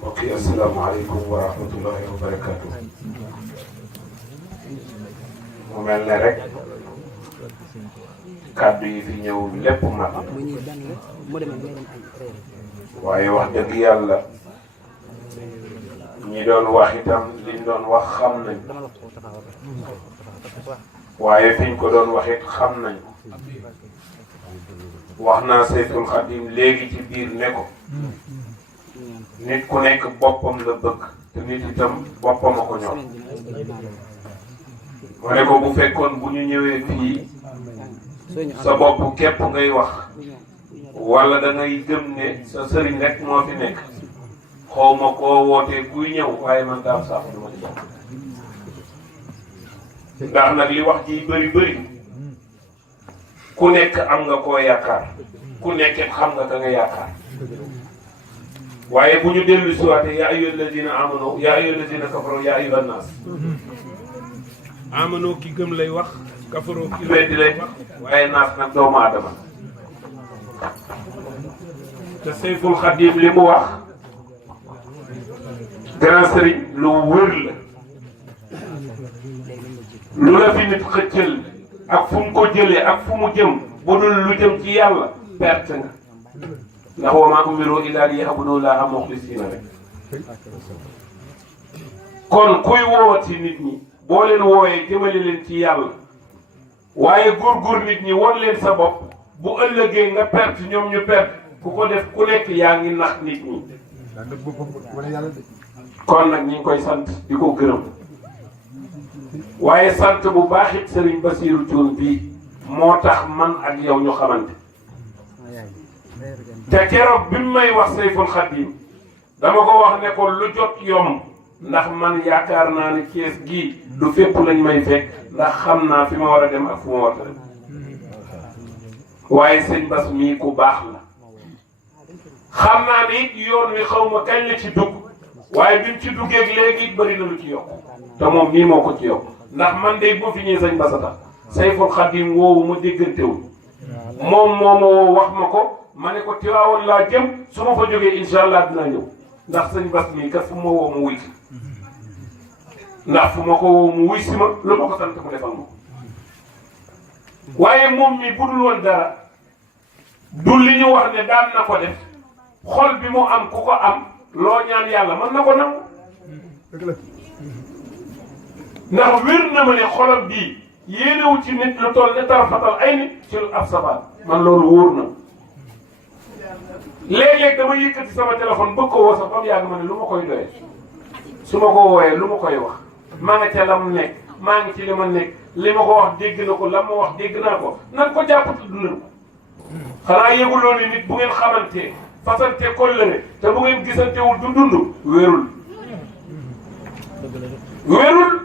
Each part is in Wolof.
mbokk yi asalaamaaleykum wa rahmatullahi wa barakaatu. mu mel ne rek kàddu yi fi ñëw lépp mat waaye wax dëgg yàlla ñi doon wax itam liñ doon wax xam nañ waaye fiñ ko doon wax it xam nañ wax naa Seyful Xadim léegi ci biir ne ko nit ku nekk boppam la bëgg te nit itam boppam a ko ñor ma ne ko bu fekkoon bu ñu ñëwee fii sa bopp képp ngay wax wala da ngay gëm ne sa sëriñ rek moo fi nekk xaw ma koo wootee kuy ñëw waaye man daam sax du ma ci bokk ndax nag li wax ji bëri bëri ku nekk am nga koo yaakaar ku nekk xam nga ka nga yaakaar waaye bu ñu dellu si waatee yaa ayyuha alladina amanu yaa ayyuha alladina kafaru yaa ayyuha nnaas amanu ki gëm lay wax kafaru ki weddi lay wax waaye naas nag doomu aadama te Seyful Xadim li mu wax grand sëriñ lu wër la lu la fi nit xëccal ak fu mu ko jëlee ak fu mu jëm bu dul lu jëm ci yàlla perte nga ndax wa maa umiru illaa liya'budu llaaha muxlisiina rek kon kuy wooti nit ñi boo leen wooyee jëmale leen ci yàlla waaye góorgóor nit ñi won leen sa bopp bu ëllëgee nga perte ñoom ñu perte ku ko def ku nekk yaa ngi nax nit ñi kon nag ñi ngi koy sant di ko gërëm waaye sant bu baax it Serigne Bassirou Thioune bii moo tax man ak yow ñu xamante te keroog bi mu may wax Seyful Xadim dama ko wax ne ko lu jot yomb ndax man yaakaar naa ne Cees gii du fépp lañ may fekk ndax xam naa fi ma war a dem ak fu ma war a dem waaye sëñ Bass mii ku baax la xam naa ne it yoon wi xaw ma kañ la ci dugg waaye bi mu ci duggee léegi it bëri na lu ci yokk te moom nii moo ko ci yokk ndax man de bu fi ñëwee sëñ Bass a tax Seyful Xadim woowu ma déggantewul moom moo ma woo wax ma ko ma ne ko Tiwaawoon laa jëm su ma fa jógee incha allah dinaa ñëw ndax sëñ Bass mii kat fu ma woo mu wuy si ndax fu ma ko woo mu wuy si ma lu ma ko sant mu defal ma waaye moom mi budul woon dara du li ñu wax ne daan na ko def xol bi mu am ku ko am loo ñaan yàlla mën na ko nangu ndax wér na ma ne xolam bii yéenewu ci nit lu toll ne tarafatal ay nit ci lu ab sabaat man loolu wóor na léeg-léeg dama yëkkati sama téléphone bëgg ko woo sax ba mu yàgg ma ne lu ma koy doyee su ma ko wooyee lu ma koy wax maa nga ca la mu nekk maa ngi ci li ma nekk li ma ko wax dégg na ko la ma wax dégg naa ko nan ko jàppati dundal ko xanaa yëguloo ni nit bu ngeen xamante fasante kollëre te bu ngeen gisantewul du dund wérul wérul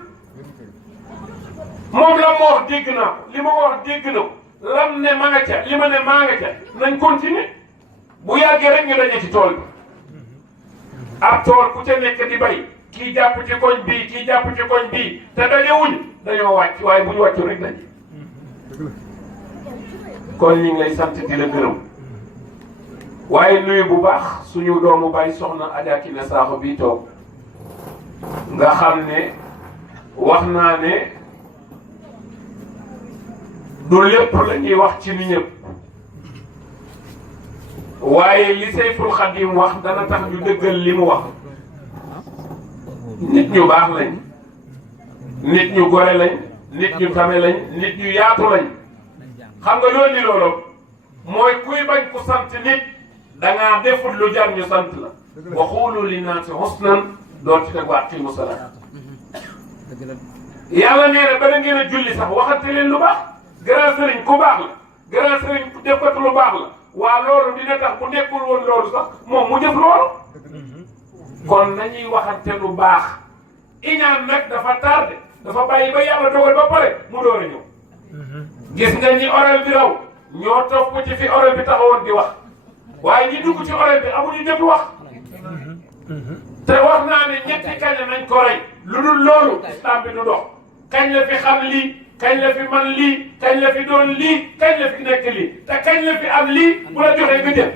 moom la ma wax dégg naa ko li ma ko wax dégg na ko lam ne ma nga ca li ma ne maa nga ca nañ continuer bu yàggee rek ñu daje ci tool bi ab tool ku ca nekk di bay kii jàpp ci koñ bii kii jàpp ci koñ bii te dajewuñ dañoo wàcc waaye bu ñu wàccu rek daje kon ñu ngi lay sant di la gërëm waaye nuyu bu baax suñu doomu bay soxna Adja Kine Sakho bii toog nga xam ne wax naa ne du lépp la ñuy wax ci ni ñëpp waaye li Seyful Xadim wax dana tax ñu dëggal li mu wax nit ñu baax lañ nit ñu gore lañ nit ñu tame lañ nit ñu yaatu lañ xam nga loolu li loolu mooy kuy bañ ku sant nit dangaa defut lu jar ñu sant la wa xuulu linnaasi husnan doon ci teg wa aqiimu salaat yàlla nee na bala ngeen a julli sax waxante leen lu baax grand sëriñ ku baax la grand sëriñ ku defkat lu baax la waa loolu dina tax bu nekkul woon loolu sax moom mu jëf loolu kon nañuy waxante lu baax iñaan nag dafa tardé dafa bàyyi ba yàlla dogal ba pare mu door a ñëw gis nga ñi oral bi raw ñoo topp ci fi oral bi taxawoon di wax waaye ñi dugg ci oral bi amuñu jot wax te wax naa ne ñetti kañ nañ ko rey lu dul loolu islam bi du dox kañ la fi xam lii kañ la fi man lii kañ la fi doon lii kañ la fi nekk lii te kañ la fi am lii bu la joxee nga jël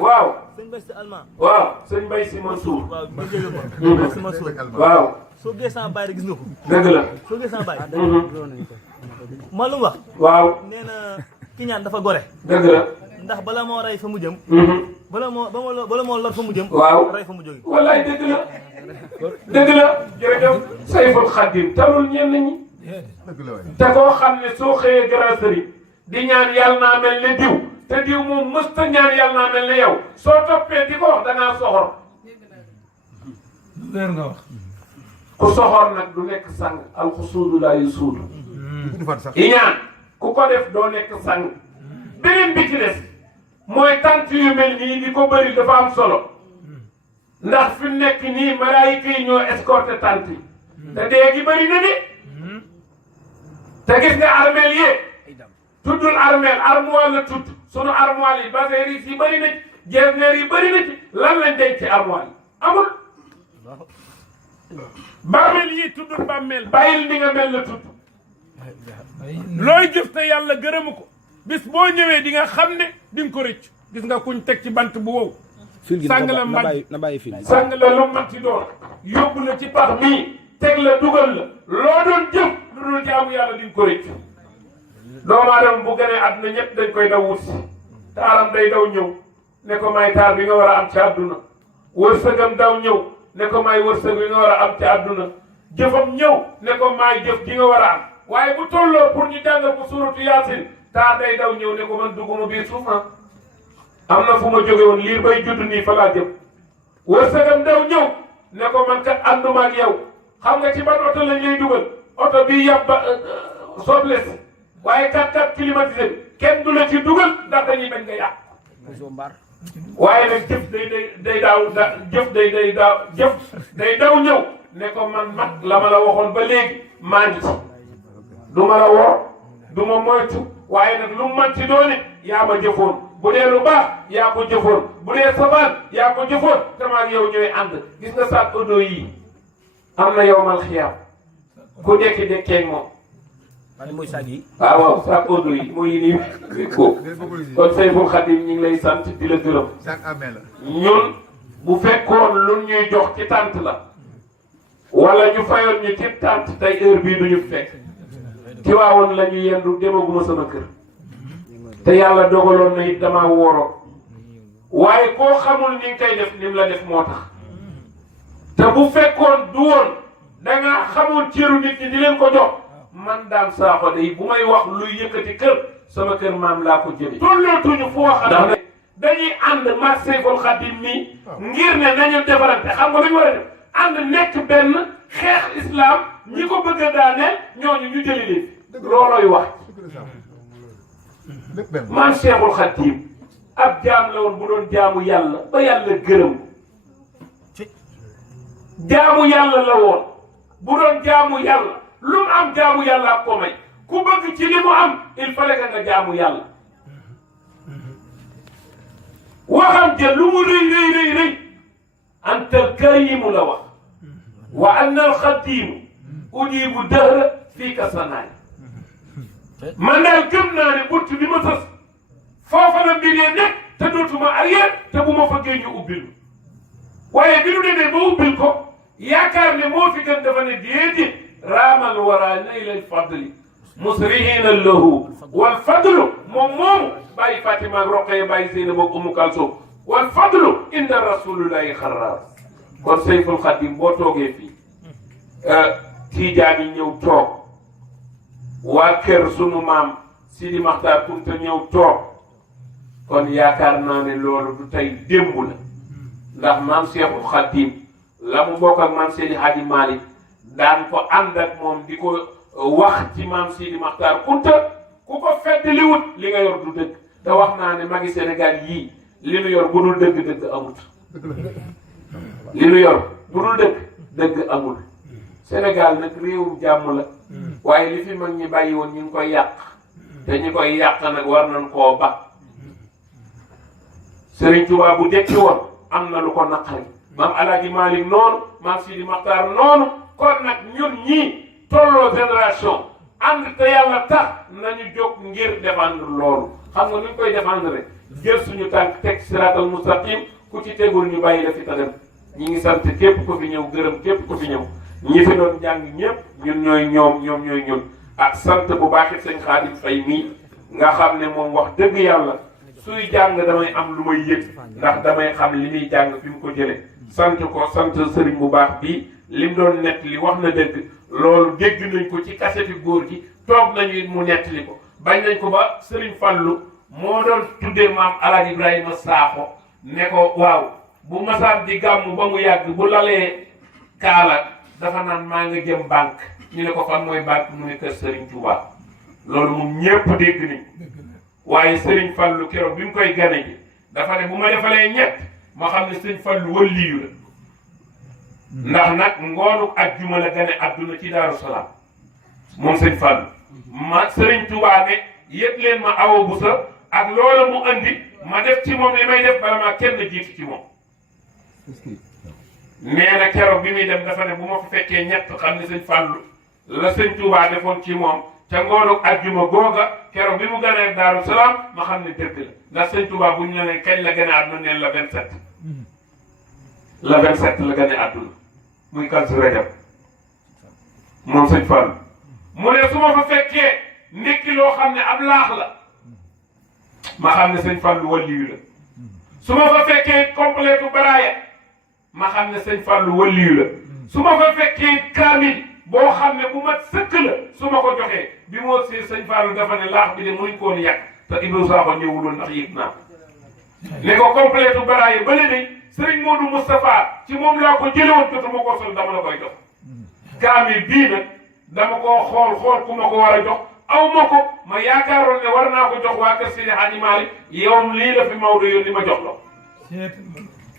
waaw waaw sëñ Mbaye Sy Mansour waaw soo gisee sama baay rek gis nga ko. dëgg la soo gisee sama baay. ma lu mu wax. waaw nee na ki ñaan dafa gore. dëgg la ndax bala moo rey fa mu jëm. bala moo lor fa mu jëm. waaw rey fa mu jóge. wallaay dëgg la dëgg la jërëjëf Sayful Xadim talul ñenn ñi te koo xam ne soo xëyee grasserie di ñaan yàlla naa mel ne diw te diw moom mësta ñaan yàlla naa mel ne yow soo toppee di ko wax da ngaa soxor leer nga wax ku soxor nag du nekk sang alxusuudu laa yusuudu iñaan ku ko def doo nekk sang beneen bi ci des mooy tant yu mel nii di ko bëri dafa am solo ndax fi mu nekk nii malaayika yi ñoo escorté tant yi te dee gi bëri na de te gis nga armeel yee tuddul armeel armoire la tudd sunu armoire yi baseeris yi bëri na ci jeesneer yi bëri na ci lan lañ denc ci armoire yi amul bàmmeel yi tuddul bàmmeel bàyyil ni nga mel la tudd looy jëf te yàlla gërëmu ko bis boo ñëwee di nga xam ne di nga ko rëcc gis nga kuñ teg ci bant bu wow sàng la mbaj sàng la lu manti doon yóbbu la ci pax mii teg la dugal la loo doon jëf lu dul jaamu yàlla di nga ko rëcc doomu aadama bu gënee àdduna ñëpp dañ koy daw wut si taaram day daw ñëw ne ko may taar bi nga war a am ci àdduna wërsëgam daw ñëw ne ko may wërsëg bi nga war a am ci àdduna jëfam ñëw ne ko may jëf gi nga war a am waaye bu tolloo pour ñu jàngal ko suratu yaasin taar day daw ñëw ne ko man dugguma biir suuf am na fu ma jóge woon liir bay judd nii fa laa jëm wërsëgam daw ñëw ne ko man kat ànduma ak yow xam nga ci ban oto lañ lay dugal oto bii yàpp ba soble si waaye 4x4 climatisé kenn du la ci dugal ndax dañuy bañ nga yàq waaye nag jëf day daw ñëw ne ko man mag la ma la waxoon ba léegi maa ngi ci du ma la wor du ma moytu waaye nag lu mu man ci doone yaa ma jëfoon bu dee lu baax yaa ko jëfoon bu dee sabaan yaa ko jëfoon sama ak yow ñooy ànd gis nga saak odo yii am na yow mal xiyaam ku dekki dekkeeg moom mooy saag yi. waaw saak odo yi mooy nii ko kon Sayful Xadim ñu ngi lay sant di la gërëm ñun bu fekkoon lu ñuy jox ci tànt la wala ñu fayoon ñu ci tànt tey heure bii duñu fekk ci waawoon la ñu yendu demaguma sama kër te yàlla dogaloon na it damaa wooroon waaye koo xamul ni nga koy def ni mu la def moo tax te bu fekkoon du woon da nga xamoon cëru nit ñi di leen ko jox man daal Sakho day bu may wax luy yëkkati kër sama kër maam laa ko jëlee. tollootuñu foo xam ne dañuy ànd mag Sayful Xadim nii ngir ne nañu defarante xam nga lu ñu war a def ànd nekk benn xeex islam ñi ko bëgg a daaneel ñooñu ñu jëli leen loolooy wax. maam Cheikhul Khadim ab jaam la woon bu doon jaamu yàlla ba yàlla gërëm jaamu yàlla la woon bu doon jaamu yàlla lu mu am jaamu yàlla ak ko may ku bëgg ci li mu am il fallait que nga jaamu yàlla waxam ja lu mu rëy antal karimu la wax wa anna al xadimu ujibu dëhra fii ka sanaay man daal gëm naa ne bunt bi ma sës foofa la mbir yee nekk te dootuma arrière te bu ma fa géej ñu ubbil waaye bi nu demee ba ubbil ko yaakaar ne moo fi gën dafa ne déedéet raamal wara naylal fadli musrihina lahu wal fadlu moom moomu bàyyi Fatima ak Roqaya bàyyi Zeynab ak Umu Kalsum wal fadlu inda rasulillahi xarrar kon Sayful Xadim boo toogee fii Tijaan yi ñëw toog waa kër sunu maam Sidi Maxtaar Kunta ñëw toog kon yaakaar naa ne loolu du tey démb la ndax maam Cheikhul Khadim la mu bokk ak maam Seydi Hadji Malick daan ko ànd ak moom di ko wax ci maam Sidi Maxtaar Kunta ku ko feddliwut li nga yor du dëgg te wax naa ne magi Sénégal yii li nu yor bu dul dëgg amut li nu yor bu dul dëgg amul Sénégal nag réewum jàmm la waaye li fi mag ñi bàyyi woon ñu ngi koy yàq te ñi koy yàq nag war nañ koo ba Serigne Touba bu dekki woon am na lu ko naqari maam Alaaji Malick noonu maam Sidi Maxtaar noonu kon nag ñun ñii tolloo génération ànd te yàlla tax nañu jóg ngir défendre loolu xam nga nuñ koy défendre jël suñu tànk teg siraatal mustaqim ku ci tegul ñu bàyyi la fi tadem ñi ngi sant képp ku fi ñëw gërëm képp ku fi ñëw ñi fi doon jàng ñëpp ñun ñooy ñoom ñooy ñun ak sant bu baax it sëñ Xaadim Fay mii nga xam ne moom wax dëgg yàlla suy jàng damay am lu may yëg ndax damay xam li muy jàng fi mu ko jële sant ko sant sëriñ bu baax bii li mu doon nett li wax na dëgg loolu dégg nañ ko ci kaseti góor gi toog nañu it mu nettali ko bañ nañ ko ba sëriñ Fallu moo doon tuddee maam Alaaji Ibrahima Saaxo ne ko waaw bu masaan di gàmm ba mu yàgg bu lalee kaala dafa naan maa nga jëm banque ñu ne ko fan mooy banque mu ne kër Serigne Touba loolu moom ñépp dégg nañ waaye Serigne Fallu keroog bi mu koy gane ji dafa ne bu ma defalee ñett ma xam ne Serigne Fallu waliyu la ndax nag ngoonu ajjuma la gane adduna ci Daaru Salaam moom Serigne Fallu ma Serigne Touba ne yëpp leen ma awa bu sa ak loola mu andi ma def ci moom li may def bala ma kenn jiitu ci moom nee na keroog bi muy dem dafa ne bu ma fa fekkee ñett xam ne sëñ Fallu la sëñ Touba defoon ci moom ca ngoonu ajjuma googa keroog bi mu gënee Daaru Salaam ma xam ne dëgg la ndax sëñ Touba bu ñu la ne kañ la gën a àdduna neen la 27 la 27 la gën a àdduna muy Kazu Rajab moom sëñ Fallu mu ne su ma fa fekkee ndekki loo xam ne ab laax la ma xam ne sëñ Fallu waliyu la su ma fa fekkee completu baraaya ma xam ne sëñ Fallu waliyu la su ma fa fekkee kaamil boo xam ne bu mat sëkk la su ma ko joxee bi moo see sëñ Fallu dafa ne laax bi de mënuñ koon yàq te Ibou Sakho ñëwuloon ndax yëg naa ne ko completu baraaya ba léegi sëriñ Modou Moustapha ci moom laa ko jëlewoon jotuma ko sol dama la koy jox kaamil bii nag dama koo xool ku ma ko war a jox aw ma ko ma yaakaaroon ne war naa ko jox waa kër Seydi Hadji Malick yow lii la fi Maodo yónni ma jox la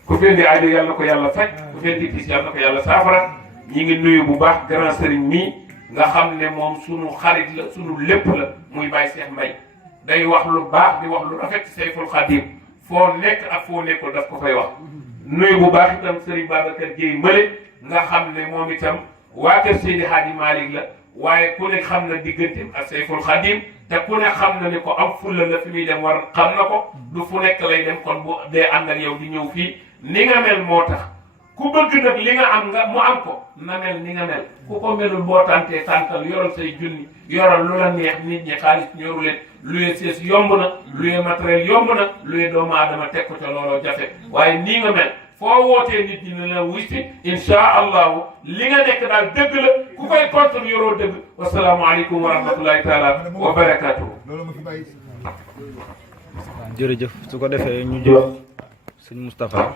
ku fi indi aajo yàlla na ko yàlla faj ku fi indi tiis yàlla na ko yàlla saafara ñi ngi nuyu bu baax grand sëriñ mii nga xam ne moom sunu xarit la sunu lépp la muy Baye Cheikh Mbaye day wax lu baax di wax lu rafet Seyful Khadim foo nekk ak foo nekkul daf ko fay wax nuyu bu baax itam sëriñ Babacar Gueye Mële nga xam ne moom itam waa kër Seydi Hadji Malick la waaye ku ne xam na digganteem ak Seyful Khadim te ku ne xam na ne ko am fulla la fi muy dem war xam na ko du fu nekk lay dem kon bu dee ànd ak yow di ñëw fii ni nga mel moo tax ku bëgg nag li nga am nga mu am ko na mel ni nga mel ku ko melul boo tàntee tàntal yoral say junni yoral lu la neex nit ñi xaalis ñoru leen luye sees yomb na luye matériel yomb na luye doomu aadama teg ko ca looloo jafe waaye nii nga mel foo wootee nit ñi ne la wuy si insha allahu li nga nekk daal dëgg la ku koy contre yoroo dëgg wasalaamu aleykum wa rahmatullahi taala wa barakatuhu jërëjëf su ko defee ñu jox sëñ Moustapha